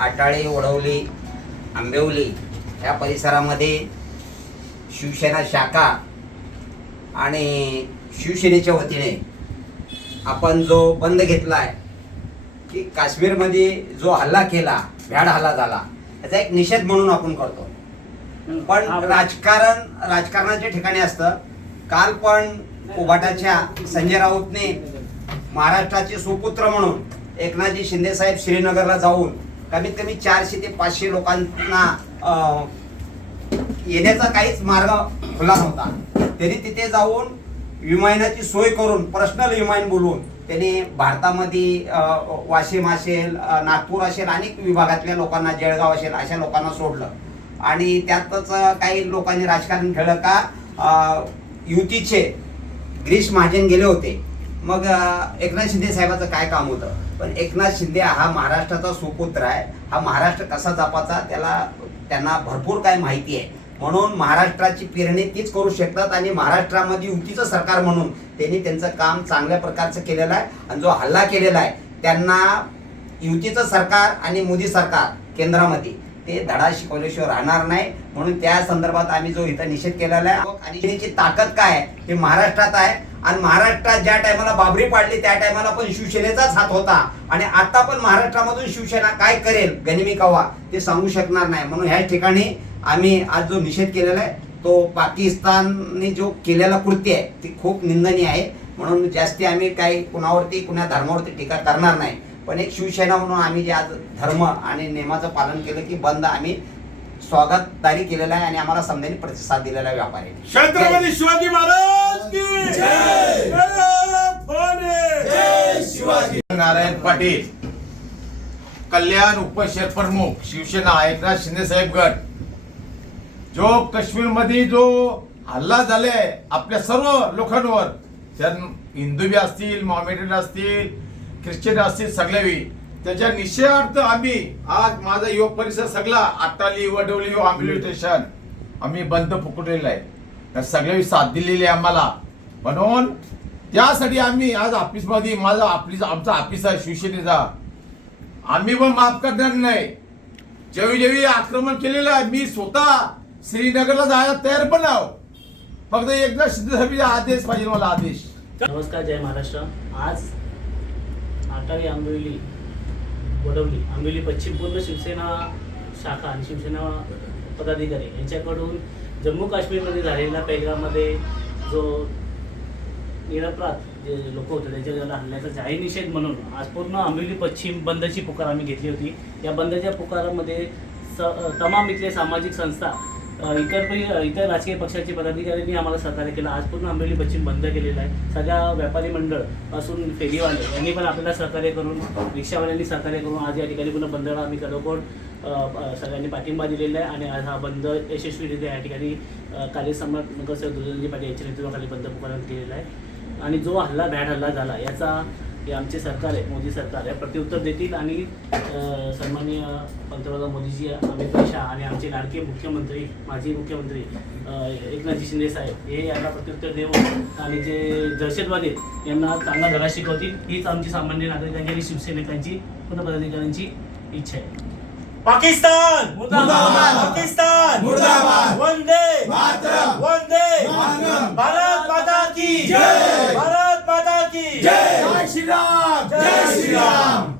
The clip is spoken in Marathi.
आटाळे वडवली आंबिवली या परिसरामध्ये शिवसेना शाखा आणि शिवसेनेच्या वतीने आपण जो बंद घेतला आहे की काश्मीरमध्ये जो हल्ला केला भ्याड हल्ला झाला याचा एक निषेध म्हणून आपण करतो. पण राजकारण राजकारणाच्या ठिकाणी असतं. काल पण उभाटाच्या संजय राऊतने महाराष्ट्राचे सुपुत्र म्हणून एकनाथजी शिंदे साहेब श्रीनगरला जाऊन कमीत कमी चारशे ते पाचशे लोकांना येण्याचा काहीच मार्ग खुला नव्हता. त्यांनी तिथे जाऊन विमानाची सोय करून पर्सनल विमान बोलवून त्यांनी भारतामध्ये वाशिम असेल नागपूर असेल अनेक विभागातल्या लोकांना जळगाव असेल अशा लोकांना सोडलं. आणि त्यातच काही लोकांनी राजकारण खेळलं का युतीचे गिरीश महाजन गेले होते. मग एकनाथ शिंदे साहेबाचं काय काम होतं? पण एकनाथ शिंदे हा महाराष्ट्राचा सुपुत्र आहे. हा महाराष्ट्र कसा जपाचा त्याला त्यांना भरपूर काय माहिती आहे. म्हणून महाराष्ट्राची पेरणी तीच करू शकतात आणि महाराष्ट्रामध्ये युतीचं सरकार म्हणून त्यांनी त्यांचं काम चांगल्या प्रकारचं केलेलं आहे आणि जो हल्ला केलेला आहे त्यांना युतीचं सरकार आणि मोदी सरकार केंद्रामध्ये. ते धडा शिकवल्याशिवाय राहणार नाही. म्हणून त्या संदर्भात आम्ही जो इथं निषेध केलेला आहे आणि त्याची ताकद काय आहे हे महाराष्ट्रात आहे. आणि महाराष्ट्रात ज्या टायमाला बाबरी पाडली त्या टायमाला पण शिवसेनेचाच हात होता. आणि आता पण महाराष्ट्रामधून शिवसेना काय करेल गनिमी कवा ते सांगू शकणार नाही. म्हणून ह्याच ठिकाणी आम्ही आज जो निषेध केलेला आहे तो पाकिस्तानने जो केलेला कृत्य आहे ती खूप निंदनीय आहे. म्हणून जास्ती आम्ही काही कुणावरती कुणा धर्मावरती टीका करणार नाही. पण एक शिवसेना म्हणून आम्ही जे आज धर्म आणि नियमाचं पालन केलं की बंद आम्ही स्वागतदारी केलेला आहे आणि आम्हाला समजाने प्रतिसाद दिलेला आहे व्यापारी छत्रपती शिवाजी महाराज की जय! शिवाजी. नारायण पाटील कल्याण उपशहर प्रमुख शिवसेना एकनाथ शिंदे साहेब गट. जो काश्मीरमध्ये जो हल्ला झालाय आपल्या सर्व लोकांवर त्यात हिंदू बी असतील मॉमेडियन असतील ख्रिश्चन असतील सगळ्यावी त्याच्या निषेधार्थ आम्ही आज माझा योग परिसर सगळा आटाली वडवली आंबिवली स्टेशन आम्ही बंद फुकटलेला आहे. त्या सगळ्यावी साथ दिलेली आहे आम्हाला. म्हणून त्यासाठी आम्ही आज ऑफिसमध्ये माझा ऑफिस आमचा ऑफिस आहे शिवसेनेचा. आम्ही पण माफ करणार नाही. जेवी जेवी आक्रमण केलेलं आहे मी स्वतः श्रीनगरला जायला तयार पण आहो. फक्त एकदा शिंदेसाहेबचा आदेश पाहिजे मला आदेश. नमस्कार जय महाराष्ट्र. आज आटाळी आंबिवली वडवली आंबिवली पश्चिम पूर्व शिवसेना शाखा आणि शिवसेना पदाधिकारी यांच्याकडून जम्मू काश्मीरमध्ये झालेल्या पेहलगाममध्ये जो निरपराध जे लोक होते त्यांच्या हल्ल्याचा जाहीर निषेध म्हणून आज पूर्ण आंबिवली पश्चिम बंदची पुकार आम्ही घेतली होती. या बंदच्या पुकारामध्ये स तमाम इथले सामाजिक संस्था इतर पण इतर राजकीय पक्षाचे पदाधिकाऱ्यांनी आम्हाला सहकार्य केलं. आज पूर्ण आंबेली पश्चिम बंद केलेलं आहे. सगळ्या व्यापारी मंडळ असून फेरीवाले यांनी पण आपल्याला सहकार्य करून रिक्षावाल्यांनी सहकार्य करून आज या ठिकाणी पुन्हा बंदला आम्ही कडोकोड सगळ्यांनी पाठिंबा दिलेला आहे आणि आज हा बंद यशस्वीरित्या या ठिकाणी अ, कार्यसम्राट नगरसेवक दुर्जनजी पाटील यांच्या नेतृत्वाखाली बंद पुकारण्यात केलेला आहे. आणि जो हल्ला बॅड हल्ला झाला याचा हे आमचे सरकार आहे मोदी सरकार आहे प्रत्युत्तर देतील आणि सन्माननीय पंतप्रधान मोदीजी अमित शहा आणि आमचे लाडके मुख्यमंत्री माजी मुख्यमंत्री एकनाथजी शिंदे साहेब हे याला प्रत्युत्तर देऊन आणि जे दहशतवादी आहेत, यांना चांगला धडा शिकवतील हीच आमची सामान्य नागरिकांची आणि शिवसैनिकांची पूर्ण पदाधिकाऱ्यांची इच्छा आहे पाकिस्तान मुर्दाबाद! पाकिस्तान मुर्दाबाद! वंदे मातरम! वंदे मातरम! भारत माता की जय! भारत माता की जय श्रीराम जय श्रीराम!